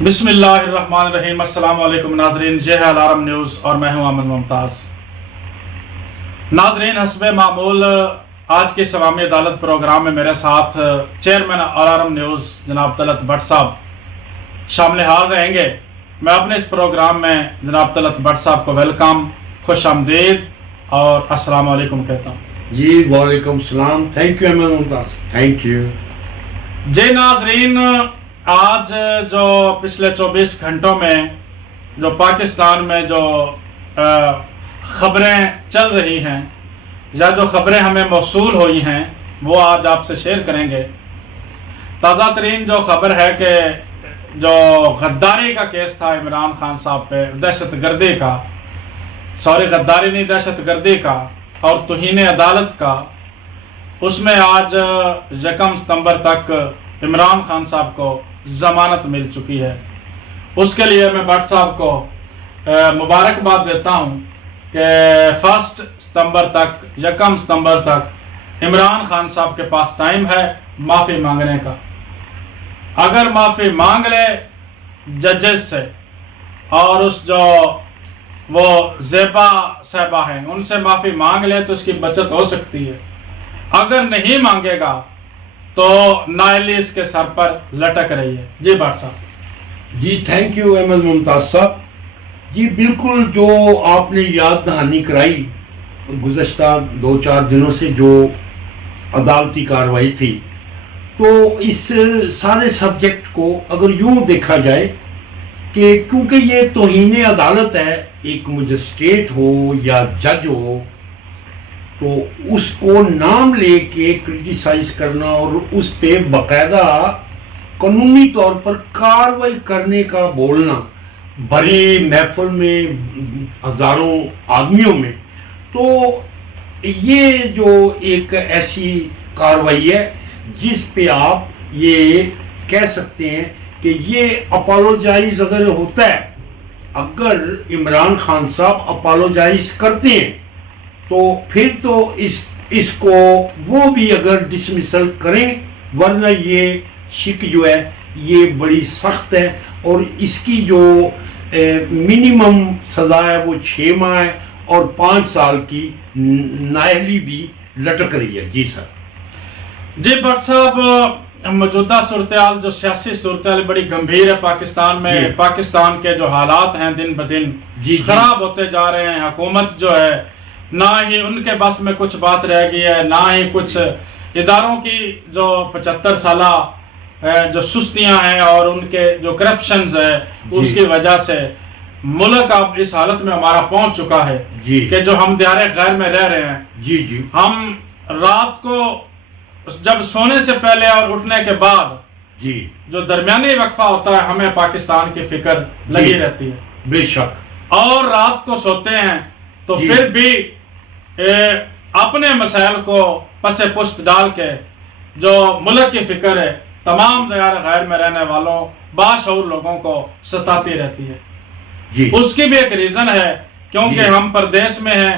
بسم اللہ الرحمن الرحیم۔ السلام علیکم ناظرین، یہ ہے الارم نیوز اور میں ہوں احمد ممتاز۔ ناظرین، حسب معمول آج کے عوامی عدالت پروگرام میں میرے ساتھ چیئرمین الارم نیوز جناب طلعت بٹ صاحب شامل حال رہیں گے۔ میں اپنے اس پروگرام میں جناب طلعت بٹ صاحب کو ویلکم، خوش آمدید اور السلام علیکم کہتا ہوں۔ جی وعلیکم السلام، thank you Ahmed Mumtaz, thank you. جی ناظرین، آج جو پچھلے 24 گھنٹوں میں جو پاکستان میں جو خبریں چل رہی ہیں یا جو خبریں ہمیں موصول ہوئی ہیں وہ آج آپ سے شیئر کریں گے۔ تازہ ترین جو خبر ہے کہ جو غداری کا کیس تھا عمران خان صاحب پہ، دہشت گردی کا، غداری نہیں، دہشت گردی کا اور توہین عدالت کا، اس میں آج 1 ستمبر تک عمران خان صاحب کو ضمانت مل چکی ہے۔ اس کے لیے میں بٹ صاحب کو مبارکباد دیتا ہوں کہ 1 ستمبر تک، 1 ستمبر تک عمران خان صاحب کے پاس ٹائم ہے معافی مانگنے کا۔ اگر معافی مانگ لے ججز سے اور اس جو وہ زیبا صاحبہ ہیں ان سے معافی مانگ لے تو اس کی بچت ہو سکتی ہے۔ اگر نہیں مانگے گا تو نااہلی اس کے سر پر لٹک رہی ہے۔ جی بٹ صاحب۔ جی تھینک یو احمد ممتاز صاحب۔ جی بالکل جو آپ نے یاد دہانی کرائی، گزشتہ 2-4 دنوں سے جو عدالتی کارروائی تھی، تو اس سارے سبجیکٹ کو اگر یوں دیکھا جائے کہ کیونکہ یہ توہین عدالت ہے، ایک مجسٹریٹ ہو یا جج ہو تو اس کو نام لے کے کرٹیسائز کرنا اور اس پہ باقاعدہ قانونی طور پر کارروائی کرنے کا بولنا بڑی محفل میں ہزاروں آدمیوں میں، تو یہ جو ایک ایسی کارروائی ہے جس پہ آپ یہ کہہ سکتے ہیں کہ یہ اپالوجائز اگر ہوتا ہے، اگر عمران خان صاحب اپالوجائز کرتے ہیں تو پھر تو اس کو وہ بھی اگر ڈسمسل کریں، ورنہ یہ شک جو ہے یہ بڑی سخت ہے اور اس کی جو منیمم سزا ہے وہ 6 ماہ ہے اور 5 سال کی نااہلی بھی لٹک رہی ہے۔ جی سر۔ جی بٹ صاحب، موجودہ صورتحال جو سیاسی صورتحال بڑی گمبھیر ہے پاکستان میں۔ پاکستان کے جو حالات ہیں دن بدن خراب ہوتے جا رہے ہیں۔ حکومت جو ہے نہ ہی ان کے بس میں کچھ بات رہ گئی ہے، نہ ہی کچھ اداروں کی جو 75 سالہ جو سستیاں ہیں اور ان کے جو کرپشنز ہے اس کی وجہ سے ملک اب اس حالت میں ہمارا پہنچ چکا ہے کہ جو ہم دیار غیر میں رہ رہے ہیں۔ ہم رات کو جب سونے سے پہلے اور اٹھنے کے بعد جو درمیانی وقفہ ہوتا ہے ہمیں پاکستان کی فکر لگی رہتی ہے، بے شک، اور رات کو سوتے ہیں تو پھر بھی اپنے مسائل کو پس پشت ڈال کے جو ملک کی فکر ہے تمام دیار غیر میں رہنے والوں باشعور لوگوں کو ستاتی رہتی ہے۔ اس کی بھی ایک ریزن ہے کیونکہ ہم پردیس میں ہیں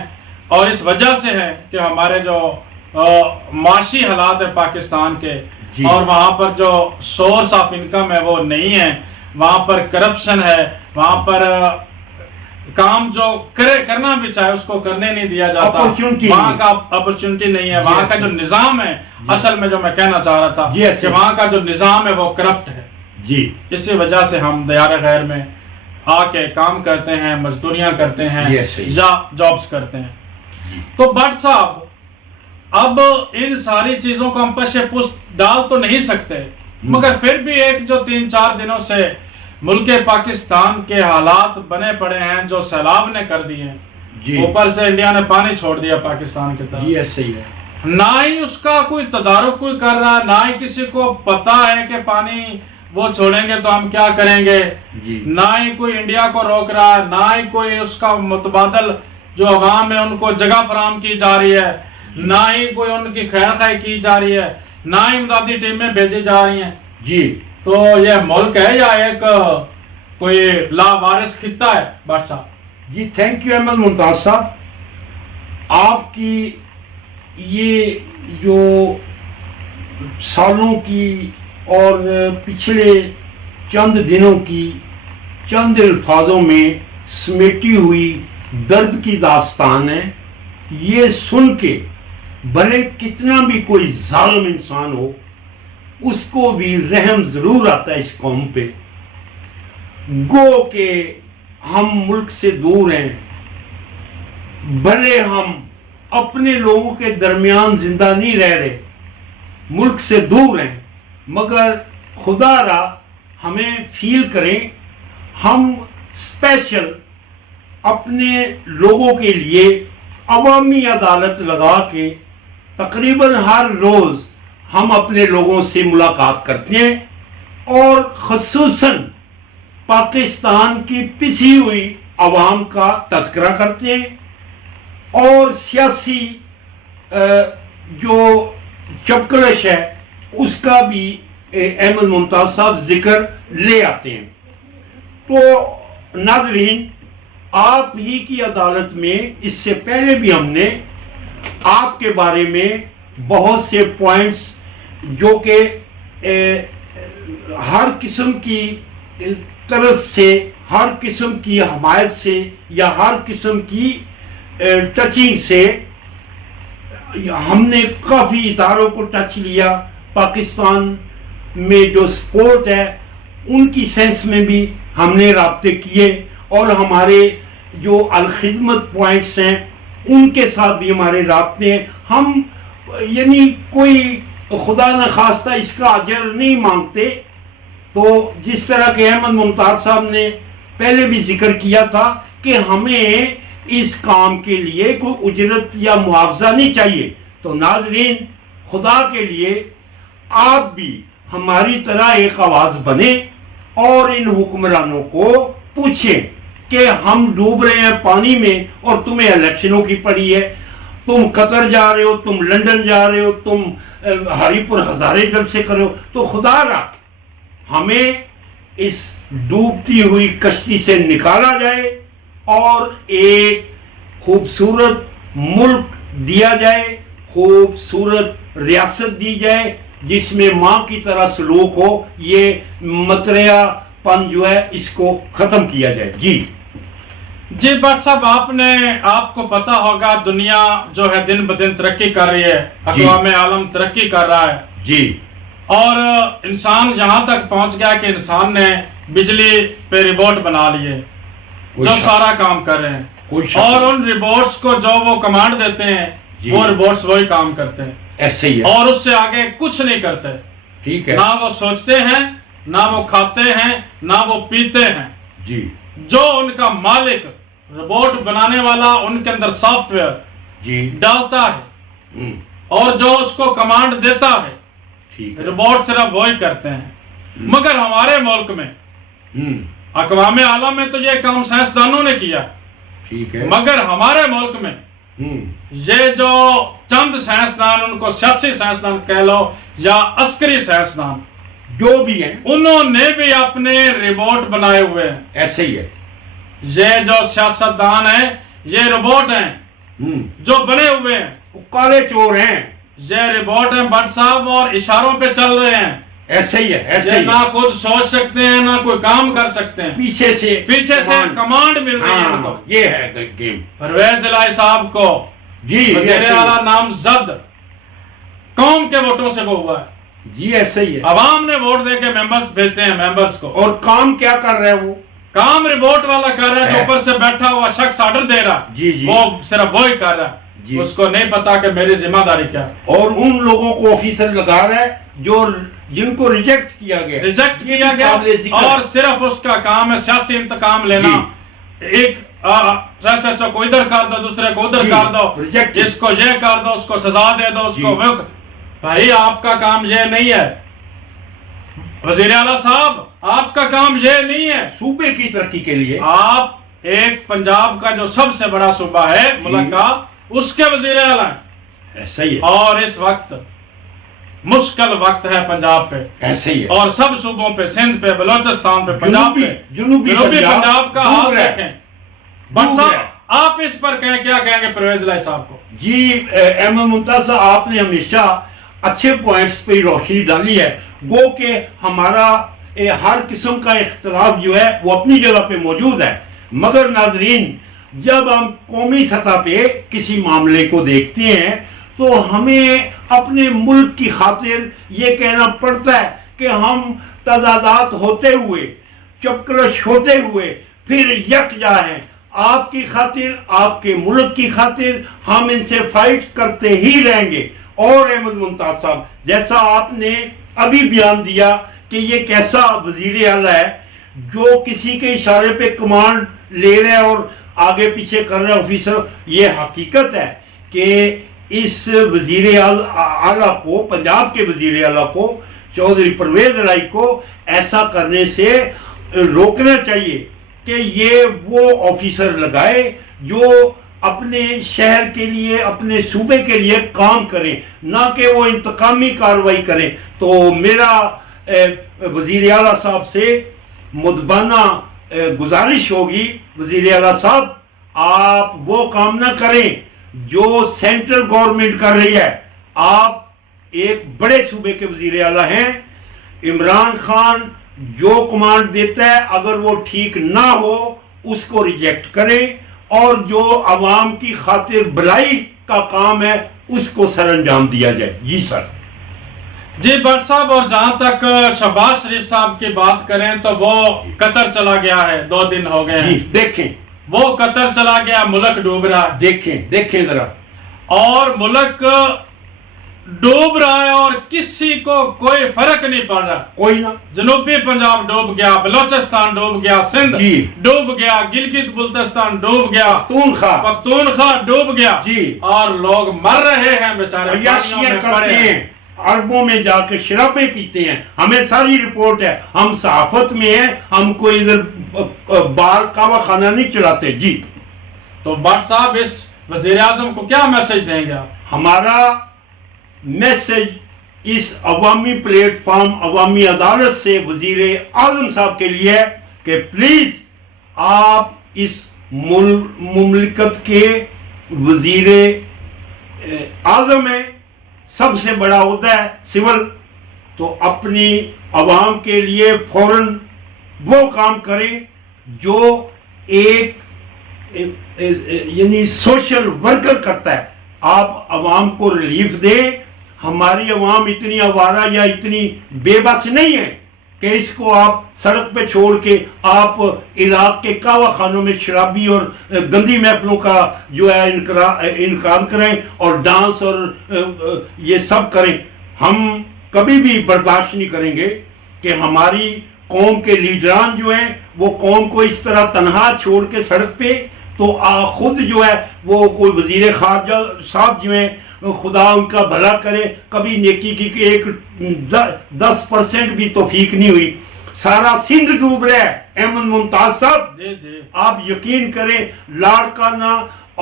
اور اس وجہ سے ہے کہ ہمارے جو معاشی حالات ہیں پاکستان کے اور وہاں پر جو سورس آف انکم ہے وہ نہیں ہے، وہاں پر کرپشن ہے، وہاں پر کام جو کرنا بھی چاہے اس کو کرنے نہیں دیا جاتا، وہاں کا اپرچونٹی نہیں ہے، وہاں کا جو نظام ہے، اصل میں جو میں کہنا چاہ رہا تھا کہ وہاں کا جو نظام ہے وہ کرپٹ ہے۔ اسی وجہ سے ہم دیار غیر میں آ کے کام کرتے ہیں، مزدوریاں کرتے ہیں یا جابز کرتے ہیں۔ تو بٹ صاحب، اب ان ساری چیزوں کو ہم پش پشت ڈال تو نہیں سکتے، مگر پھر بھی ایک جو 3-4 دنوں سے ملک پاکستان کے حالات بنے پڑے ہیں جو سیلاب نے کر دیے ہیں، اوپر سے انڈیا نے پانی چھوڑ دیا پاکستان کی طرف، نہ ہی اس کا کوئی تدارک کوئی کر رہا، نہ ہی کسی کو پتا ہے کہ پانی وہ چھوڑیں گے تو ہم کیا کریں گے، نہ ہی کوئی انڈیا کو روک رہا ہے، نہ ہی کوئی اس کا متبادل جو عوام ہے ان کو جگہ فراہم کی جا رہی ہے، نہ ہی کوئی ان کی خیر خواہی کی جا رہی ہے، نہ ہی امدادی ٹیمیں بھیجی جا رہی ہیں۔ تو یہ ملک ہے یا ایک کوئی لاوارث خطہ ہے بٹ صاحب؟ جی تھینک یو احمد ممتاز صاحب۔ آپ کی یہ جو سالوں کی اور پچھلے چند دنوں کی چند الفاظوں میں سمیٹی ہوئی درد کی داستان ہے. یہ سن کے بھلے کتنا بھی کوئی ظالم انسان ہو اس کو بھی رحم ضرور آتا ہے اس قوم پہ. گو کہ ہم ملک سے دور ہیں، بھلے ہم اپنے لوگوں کے درمیان زندہ نہیں رہ رہے، ملک سے دور ہیں، مگر خدا را ہمیں فیل کریں ہم اسپیشل اپنے لوگوں کے لیے عوامی عدالت لگا کے تقریباً ہر روز ہم اپنے لوگوں سے ملاقات کرتے ہیں اور خصوصاً پاکستان کی پسی ہوئی عوام کا تذکرہ کرتے ہیں اور سیاسی جو چپکلش ہے اس کا بھی احمد ممتاز صاحب ذکر لے آتے ہیں. تو ناظرین، آپ ہی کی عدالت میں اس سے پہلے بھی ہم نے آپ کے بارے میں بہت سے پوائنٹس جو کہ ہر قسم کی طرز سے، ہر قسم کی حمایت سے یا ہر قسم کی ٹچنگ سے ہم نے کافی اداروں کو ٹچ لیا. پاکستان میں جو سپورٹ ہے ان کی سینس میں بھی ہم نے رابطے کیے اور ہمارے جو الخدمت پوائنٹس ہیں ان کے ساتھ بھی ہمارے رابطے ہیں. ہم یعنی کوئی خدا نخواستہ اس کا اجر نہیں مانگتے. تو جس طرح کہ احمد ممتاز صاحب نے پہلے بھی ذکر کیا تھا کہ ہمیں اس کام کے لیے کوئی اجرت یا معاوضہ نہیں چاہیے. تو ناظرین، خدا کے لیے آپ بھی ہماری طرح ایک آواز بنے اور ان حکمرانوں کو پوچھیں کہ ہم ڈوب رہے ہیں پانی میں اور تمہیں الیکشنوں کی پڑی ہے، تم قطر جا رہے ہو، تم لندن جا رہے ہو، تم ہری پور ہزارے جلسے کر رہے ہو. تو خدا را ہمیں اس ڈوبتی ہوئی کشتی سے نکالا جائے اور ایک خوبصورت ملک دیا جائے، خوبصورت ریاست دی جائے جس میں ماں کی طرح سلوک ہو. یہ متریا پن جو ہے اس کو ختم کیا جائے. جی بٹ صاحب، آپ کو پتا ہوگا دنیا جو ہے دن بدن ترقی کر رہی ہے، اقوام عالم ترقی کر رہا ہے جی، اور انسان یہاں تک پہنچ گیا کہ انسان نے بجلی پہ ریبوٹ بنا لیے جو سارا کام کر رہے ہیں، اور ان ریبوٹس کو جو وہ کمانڈ دیتے ہیں وہ ریبوٹس وہی کام کرتے ہیں. ایسے ہی ہے، اور اس سے آگے کچھ نہیں کرتے. ٹھیک ہے، نہ وہ سوچتے ہیں، نہ وہ کھاتے ہیں، نہ وہ پیتے ہیں. جی، جو ان کا مالک روبوٹ بنانے والا ان کے اندر سافٹ ویئر جی ڈالتا ہے اور جو اس کو کمانڈ دیتا ہے، ٹھیک ہے، روبوٹ صرف وہی کرتے ہیں. مگر ہمارے ملک میں اقوام عالم میں تو یہ کام سائنسدانوں نے کیا، ٹھیک ہے، مگر ہمارے ملک میں یہ جو چند سائنسدان، ان کو سیاسی سائنسدان کہہ لو یا عسکری سائنسدان جو بھی ہیں، انہوں نے بھی اپنے ریبوٹ بنائے ہوئے ہیں. ایسے ہی ہے. یہ جو سیاستدان ہیں یہ روبوٹ ہیں جو بنے ہوئے ہیں، وہ کالے چور ہیں، یہ روبوٹ ہیں بٹ صاحب، اور اشاروں پہ چل رہے ہیں. ایسے ہی ہے، ایسے یہ ہی نہ خود سوچ سکتے ہیں نہ کوئی کام کر سکتے ہیں، پیچھے سے کمانڈ مل رہی ہے ان کو. یہ ہے گیم. پرویز الہی صاحب کو جی وزیر اعلیٰ نامزد قوم کے ووٹوں سے وہ ہوا ہے. جی ایسے ہی ہے. عوام نے ووٹ دے کے ممبرز بھیجتے ہیں ممبرز کو، اور کام کیا کر رہے وہ؟ کام ریبوٹ والا کر رہا ہے جو اوپر سے بیٹھا ہوا شخص آرڈر دے رہا، جی جی، وہ صرف وہی کر رہا ہے. اس کو نہیں پتا کہ میری ذمہ داری کیا. اور ان لوگوں کو آفیسر لگا رہا ہے جن کو ریجیکٹ کیا گیا، اور صرف اس کا کام ہے سیاسی انتقام لینا. ایک سیاست کو ادھر کر دو، دوسرے کو ادھر کر دو، جس کو یہ کر دو اس کو سزا دے دو، اس کو وہ. بھائی آپ کا کام یہ نہیں ہے، وزیر اعلیٰ صاحب آپ کا کام یہ نہیں ہے. صوبے کی ترقی کے لیے آپ ایک پنجاب کا جو سب سے بڑا صوبہ ہے ملک کا، اس کے وزیر اعلیٰ ہیں. ایسا ہی ہے. اور اس وقت مشکل وقت ہے پنجاب پہ، ایسے ہی ہے. اور سب صوبوں پہ، سندھ پہ، بلوچستان پہ، پنجاب پہ، جنوبی پنجاب کا حال دیکھیں. بٹ صاحب آپ اس پر کیا کہیں گے پرویز الہی صاحب کو؟ جی احمد ممتاز صاحب، آپ نے ہمیشہ اچھے پوائنٹس پہ روشنی ڈالی ہے. گو کہ ہمارا ہر قسم کا اختلاف جو ہے وہ اپنی جگہ پہ موجود ہے، مگر ناظرین جب ہم قومی سطح پہ کسی معاملے کو دیکھتے ہیں تو ہمیں اپنے ملک کی خاطر یہ کہنا پڑتا ہے کہ ہم تضادات ہوتے ہوئے، چپکلش ہوتے ہوئے پھر یکجا ہیں، آپ کی خاطر، آپ کے ملک کی خاطر ہم ان سے فائٹ کرتے ہی رہیں گے۔ اور احمد ممتاز صاحب، جیسا آپ نے ابھی بیان دیا کہ یہ کیسا وزیر اعلیٰ ہے جو کسی کے اشارے پہ کمانڈ لے رہے ہیں اور آگے پیچھے کر رہے آفیسر، یہ حقیقت ہے کہ اس وزیر اعلیٰ کو، پنجاب کے وزیر اعلیٰ کو، چودھری پرویز الہی کو ایسا کرنے سے روکنا چاہیے کہ یہ وہ آفیسر لگائے جو اپنے شہر کے لیے، اپنے صوبے کے لیے کام کریں، نہ کہ وہ انتقامی کارروائی کریں۔ تو میرا وزیر اعلیٰ صاحب سے مدبانہ گزارش ہوگی، وزیر اعلیٰ صاحب آپ وہ کام نہ کریں جو سینٹرل گورنمنٹ کر رہی ہے۔ آپ ایک بڑے صوبے کے وزیر اعلیٰ ہیں، عمران خان جو کمانڈ دیتا ہے اگر وہ ٹھیک نہ ہو اس کو ریجیکٹ کریں، اور جو عوام کی خاطر بھلائی کا کام ہے اس کو سر انجام دیا جائے۔ جی سر۔ جی بٹ صاحب، اور جہاں تک شہباز شریف صاحب کی بات کریں تو وہ قطر چلا گیا ہے، 2 دن ہو گئے ہیں۔ جی دیکھیں، وہ قطر چلا گیا، ملک ڈوب رہا ہے، دیکھیں ذرا، اور ملک ڈوب رہا ہے اور کسی کو کوئی فرق نہیں پڑ رہا۔ کوئی نہ، جنوبی پنجاب ڈوب گیا، بلوچستان ڈوب گیا، سندھ ڈوب گیا، گلگت بلتستان ڈوب گیا، پختونخوا ڈوب گیا، اور لوگ مر رہے ہیں بیچارے، عیاشیاں کرتے ہیں، عربوں میں جا کے شرابیں پیتے ہیں، ہمیں ساری رپورٹ ہے، ہم صحافت میں ہیں، ہم کوئی ادھر بار کعوہ خانہ نہیں چلاتے۔ جی تو بٹ صاحب اس وزیر اعظم کو کیا میسج دیں گے آپ؟ ہمارا میسج اس عوامی پلیٹ فارم، عوامی عدالت سے وزیر اعظم صاحب کے لیے ہے کہ پلیز آپ اس مملکت کے وزیر اعظم ہیں، سب سے بڑا عہدہ ہے سول، تو اپنی عوام کے لیے فوراً وہ کام کریں جو ایک یعنی سوشل ورکر کرتا ہے۔ آپ عوام کو ریلیف دیں۔ ہماری عوام اتنی آوارہ یا اتنی بے بس نہیں ہے کہ اس کو آپ سڑک پہ چھوڑ کے آپ عراق کے کعوہ خانوں میں شرابی اور گندی محفلوں کا جو ہے انعقاد کریں اور ڈانس اور یہ سب کریں۔ ہم کبھی بھی برداشت نہیں کریں گے کہ ہماری قوم کے لیڈران جو ہیں وہ قوم کو اس طرح تنہا چھوڑ کے سڑک پہ، تو خود جو ہے وہ کوئی وزیر خارجہ صاحب جو ہیں خدا ان کا بھلا کرے، کبھی نیکی کی کہ ایک 10% بھی توفیق نہیں ہوئی۔ سارا سندھ ڈوب رہا ہے احمد ممتاز صاحب، آپ یقین کریں لاڑکانہ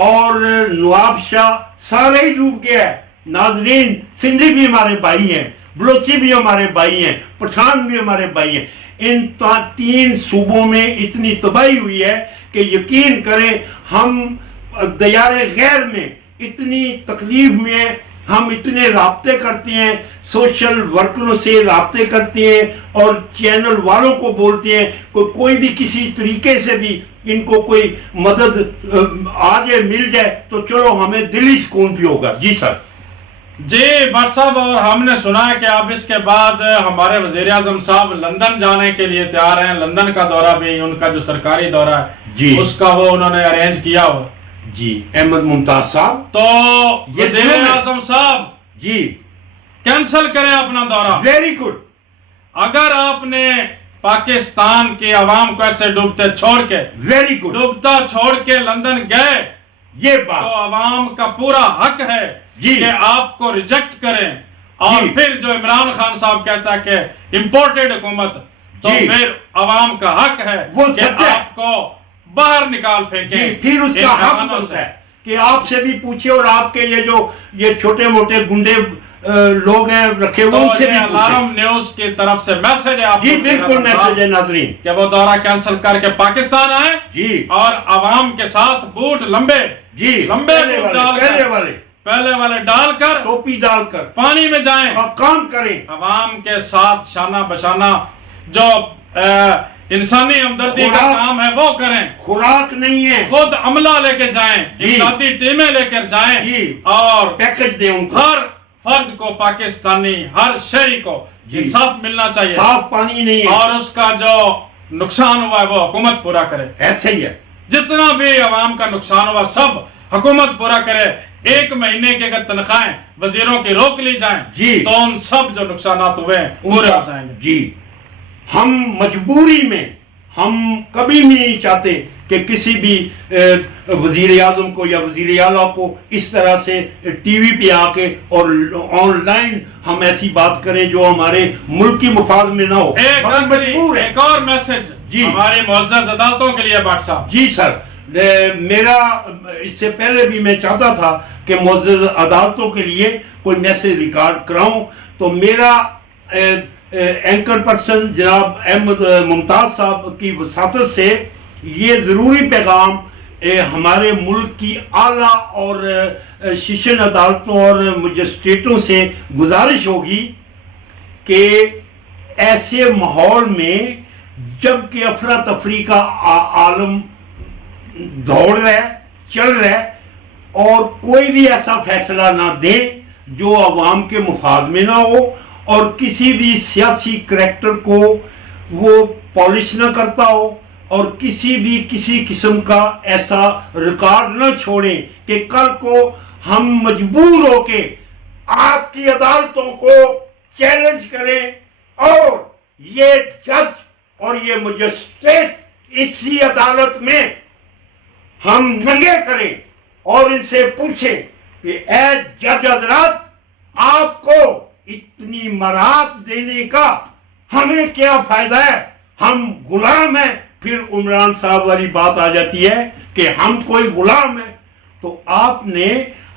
اور نواب شاہ سارے ہی ڈوب گیا ہے۔ ناظرین، سندھی بھی ہمارے بھائی ہیں، بلوچی بھی ہمارے بھائی ہیں، پٹھان بھی ہمارے بھائی ہیں۔ ان 3 صوبوں میں اتنی تباہی ہوئی ہے کہ یقین کریں ہم دیار غیر میں اتنی تکلیف میں ہیں، ہم اتنے رابطے کرتے ہیں، سوشل ورکروں سے رابطے کرتے ہیں اور چینل والوں کو بولتے ہیں کوئی بھی کسی طریقے سے بھی ان کو کوئی مدد آ جائے، مل جائے تو چلو ہمیں دلی سکون بھی ہوگا۔ جی سر۔ جی بٹ صاحب، اور ہم نے سنا ہے کہ اب اس کے بعد ہمارے وزیر اعظم صاحب لندن جانے کے لیے تیار ہیں، لندن کا دورہ بھی، ان کا جو سرکاری دورہ ہے اس کا وہ انہوں نے ارینج کیا ہوا۔ جی احمد ممتاز صاحب، تو وزیر اعظم صاحب جی کینسل کریں اپنا دورہ۔ Very good. اگر آپ نے پاکستان کے عوام کو ایسے ڈوبتے چھوڑ کے، ویری گڈ، ڈوبتا چھوڑ کے لندن گئے، یہ بات تو عوام کا پورا حق ہے کہ آپ کو ریجیکٹ کریں، اور پھر جو عمران خان صاحب کہتا ہے کہ امپورٹڈ حکومت، تو پھر عوام کا حق ہے کہ آپ کو باہر نکال پھینکیں۔ پھر اس کا حق بنتا ہے کہ آپ سے بھی پوچھے، اور آپ کے یہ چھوٹے موٹے گنڈے لوگ ہیں رکھے ہوئے ان سے بھی پوچھے۔ الارم نیوز کی طرف سے میسج ہے آپ کو، جی بالکل میسج ہے ناظرین، کہ وہ دورہ کینسل کر کے پاکستان آئے، جی، اور عوام کے ساتھ بوٹ لمبے پہلے والے ڈال کر، ٹوپی ڈال کر پانی میں جائیں، کام کریں، عوام کے ساتھ شانہ بشانہ جو انسانی ہمدردی کا خوراک- کام ہے وہ کریں, خوراک نہیں ہے, خود عملہ لے کے جائیں, جی. امدادی ٹیمیں لے کر جائیں, جی. اور پیکج دیں ان کو, ہر فرد کو, پاکستانی ہر شہری کو جی. انصاف ملنا چاہیے, صاف پانی نہیں ہے, اور اس کا جو نقصان ہوا ہے وہ حکومت پورا کرے. ایسے ہی ہے. جتنا بھی عوام کا نقصان ہوا سب حکومت پورا کرے. 1 مہینے کے اگر تنخواہیں وزیروں کی روک لی جائیں, جی. تو ان سب جو نقصانات ہوئے ہیں پورے ہو جائیں گے. جی, ہم مجبوری میں ہم کبھی بھی نہیں چاہتے کہ کسی بھی وزیر اعظم کو یا وزیر اعلیٰ کو اس طرح سے ٹی وی پہ آ کے اور آن لائن ہم ایسی بات کریں جو ہمارے ملک کی مفاد میں نہ ہو. مجبور ہے. ایک اور میسج جی. ہماری معزز عدالتوں کے لیے بٹ صاحب. جی سر, میرا اس سے پہلے بھی میں چاہتا تھا کہ معزز عدالتوں کے لیے کوئی میسج ریکارڈ کراؤں, تو میرا اینکر پرسن جناب احمد ممتاز صاحب کی وساطت سے یہ ضروری پیغام ہمارے ملک کی اعلیٰ اور سیشن عدالتوں اور مجسٹریٹوں سے گزارش ہوگی کہ ایسے ماحول میں جب کہ افراتفری کا عالم دوڑ رہا ہے, چل رہا ہے, اور کوئی بھی ایسا فیصلہ نہ دے جو عوام کے مفاد میں نہ ہو, اور کسی بھی سیاسی کریکٹر کو وہ پالش نہ کرتا ہو, اور کسی قسم کا ایسا ریکارڈ نہ چھوڑیں کہ کل کو ہم مجبور ہو کے آپ کی عدالتوں کو چیلنج کریں اور یہ جج اور یہ مجسٹریٹ اسی عدالت میں ہم ننگے کریں اور ان سے پوچھیں کہ اے جج حضرات, آپ کو اتنی مراد دینے کا ہمیں کیا فائدہ ہے, ہم غلام ہیں. پھر عمران صاحب والی بات آ جاتی ہے کہ ہم کوئی غلام ہیں. تو آپ نے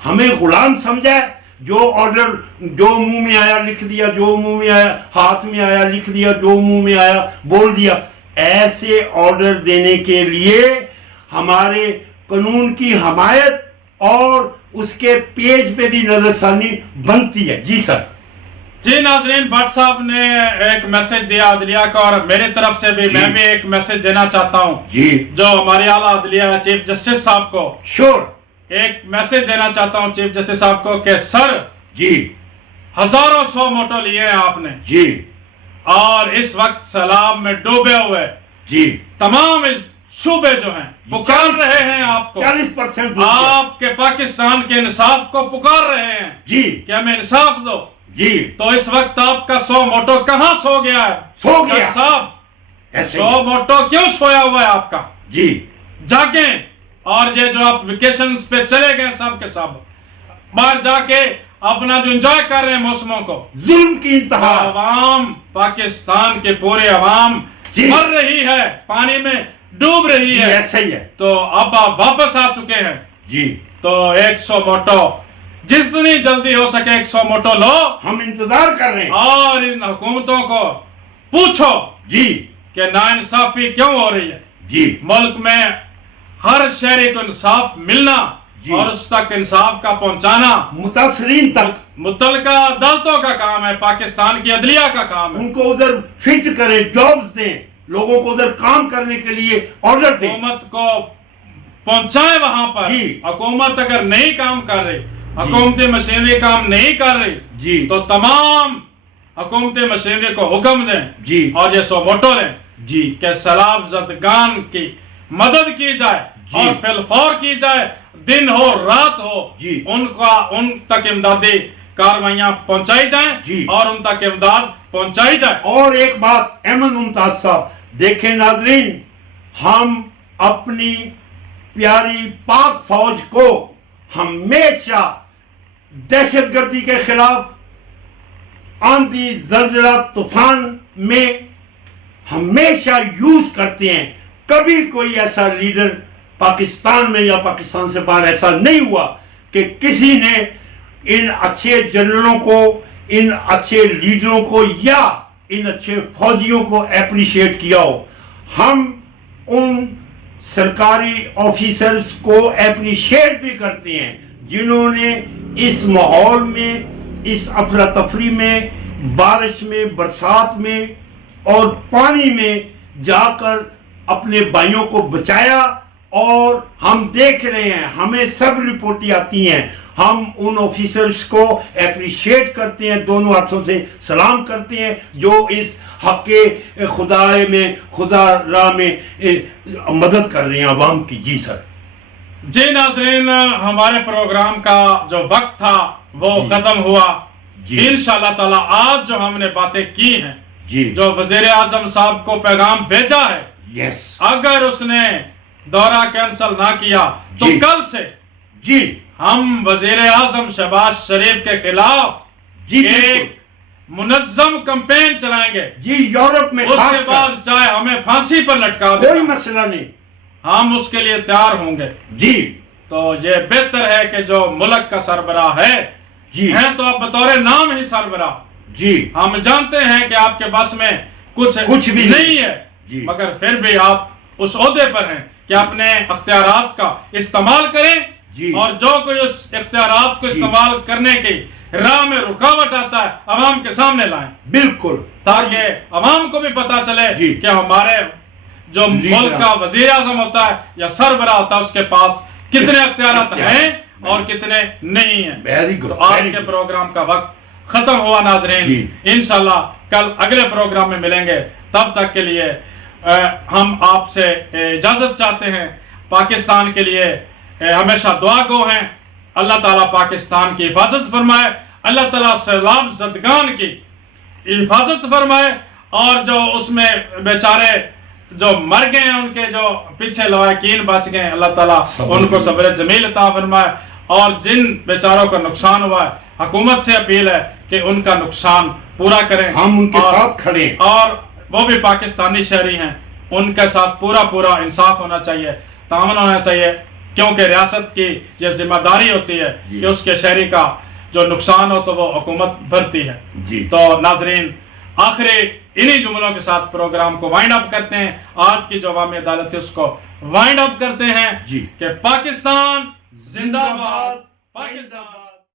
ہمیں غلام سمجھا ہے, جو آرڈر جو منہ میں آیا لکھ دیا, جو منہ میں آیا ہاتھ میں آیا لکھ دیا, جو منہ میں آیا بول دیا. ایسے آرڈر دینے کے لیے ہمارے قانون کی حمایت اور اس کے پیج پہ بھی نظر ثانی بنتی ہے. جی سر. جی ناظرین, بٹ صاحب نے ایک میسج دیا عدلیہ کا, اور میری طرف سے بھی میں بھی ایک میسج دینا چاہتا ہوں جی, جو ہماری اعلیٰ عدلیہ چیف جسٹس صاحب کو. شور. ایک میسج دینا چاہتا ہوں چیف جسٹس صاحب کو کہ سر, جی, ہزاروں سو موٹو لیے ہیں آپ نے, جی, اور اس وقت سیلاب میں ڈوبے ہوئے جی, تمام صوبے جو ہیں پکار رہے ہیں آپ کو, 40% آپ کے پاکستان کے انصاف کو پکار رہے ہیں جی, کہ ہمیں انصاف دو. جی, تو اس وقت آپ کا 100 موٹو کہاں سو گیا ہے؟ سو گیا جج صاحب, ایسے 100 موٹو کیوں سویا ہوا ہے آپ کا؟ جی, جاگیں, اور یہ جو آپ ویکیشنز پہ چلے گئے سب کے سب باہر جا کے اپنا جو انجوائے کر رہے ہیں موسموں کو, ظلم کی انتہا. عوام پاکستان کے پورے عوام جی, مر رہی ہے, پانی میں ڈوب رہی جی, ہے, ایسا ہی ہے. تو اب آپ واپس آ چکے ہیں. جی, تو 100 موٹو جتنی جلدی ہو سکے 100 موٹو لو, ہم انتظار کر رہے ہیں. اور ان حکومتوں کو پوچھو جی, کہ ناانصافی کیوں ہو رہی ہے. جی, ملک میں ہر شہری کو انصاف ملنا, جی, اور اس تک انصاف کا پہنچانا متاثرین تک متعلقہ عدالتوں کا کام ہے, پاکستان کی عدلیہ کا کام ہے. ان کو ادھر فکس کریں, جابز دیں, لوگوں کو ادھر کام کرنے کے لیے آرڈر دیں. حکومت کو پہنچائے وہاں پر. جی, حکومت اگر نہیں کام کر رہی, حکومتی مشینری کام نہیں کر رہی, جی, تو تمام حکومتی مشینری کو حکم دیں, جی, اور یہ 100 موٹو لیں جی, کہ سیلاب زدگان کی مدد کی جائے, جی, اور فی الفور کی جائے, دن ہو رات ہو, جی, ان تک امدادی کاروائیاں پہنچائی جائیں, جی, اور ان تک امداد پہنچائی جائے. اور ایک بات احمد ممتاز صاحب, دیکھیں ناظرین, ہم اپنی پیاری پاک فوج کو ہمیشہ دہشت گردی کے خلاف, آندھی زلزلہ طوفان میں ہمیشہ یوز کرتے ہیں. کبھی کوئی ایسا لیڈر پاکستان میں یا پاکستان سے باہر ایسا نہیں ہوا کہ کسی نے ان اچھے جنرلوں کو, ان اچھے لیڈروں کو یا ان اچھے فوجیوں کو اپریشیٹ کیا ہو. ہم ان سرکاری آفیسرز کو اپریشیٹ بھی کرتے ہیں جنہوں نے اس ماحول میں, اس افراتفری میں, بارش میں, برسات میں اور پانی میں جا کر اپنے بھائیوں کو بچایا، اور ہم دیکھ رہے ہیں، ہمیں سب رپورٹیں آتی ہیں، ہم ان آفیسرز کو اپریشیٹ کرتے ہیں، دونوں ہاتھوں سے سلام کرتے ہیں جو اس حق خدا راہ میں مدد کر رہے ہیں عوام کی۔ جی سر۔ جی ناظرین، ہمارے پروگرام کا جو وقت تھا وہ جی ختم ہوا۔ جی انشاءاللہ تعالی آج جو ہم نے باتیں کی ہیں، جی جو وزیر اعظم صاحب کو پیغام بھیجا ہے، یس اگر اس نے دورہ کینسل نہ کیا تو جی کل سے جی ہم وزیر اعظم شہباز شریف کے خلاف جی ایک منظم کمپین چلائیں گے۔ جی یورپ میں اس خاص کے کر بعد چاہے ہمیں پھانسی پر لٹکا دے، کوئی مسئلہ نہیں۔ ہم اس کے لیے تیار ہوں گے۔ جی تو یہ بہتر ہے کہ جو ملک کا سربراہ ہے جی ہیں تو اب بطور نام ہی سربراہ، جی ہم جانتے ہیں کہ آپ کے بس میں کچھ بھی نہیں ہے، جی مگر پھر بھی آپ اس عہدے پر ہیں کہ اپنے اختیارات کا استعمال کریں، جی اور جو کوئی اس اختیارات کو جی استعمال کرنے کی راہ میں رکاوٹ آتا ہے عوام کے سامنے لائیں، بالکل، تاکہ عوام کو بھی پتا چلے جی کہ ہمارے جو ملک کا وزیر اعظم ہوتا ہے یا سربراہ ہوتا ہے اس کے پاس کتنے اختیارات ہیں اور کتنے نہیں ہیں۔ Very good. تو آج کے پروگرام کا وقت ختم ہوا ناظرین، جی انشاءاللہ کل اگلے پروگرام میں ملیں گے، تب تک کے لیے ہم آپ سے اجازت چاہتے ہیں۔ پاکستان کے لیے ہمیشہ دعا گو ہیں، اللہ تعالیٰ پاکستان کی حفاظت فرمائے، اللہ تعالیٰ سیلاب زدگان کی حفاظت فرمائے، اور جو اس میں بیچارے جو مر گئے ہیں ان کے جو پیچھے لواحقین بچ گئے ہیں، اللہ تعالیٰ ان کو صبر جمیل عطا فرمائے، اور جن بیچاروں کا نقصان ہوا ہے حکومت سے اپیل ہے کہ ان کا نقصان پورا کریں، ہم ان کے ساتھ کھڑے ہیں، اور وہ بھی پاکستانی شہری ہیں، ان کے ساتھ پورا انصاف ہونا چاہیے، تعاون ہونا چاہیے، کیونکہ ریاست کی یہ ذمہ داری ہوتی ہے کہ اس کے شہری کا جو نقصان ہو تو وہ حکومت بھرتی ہے۔ جی تو ناظرین، آخری انہی جملوں کے ساتھ پروگرام کو وائنڈ اپ کرتے ہیں، آج کی جو عوامی عدالت ہے اس کو وائنڈ اپ کرتے ہیں جی کہ پاکستان زندہ باد، پاکستان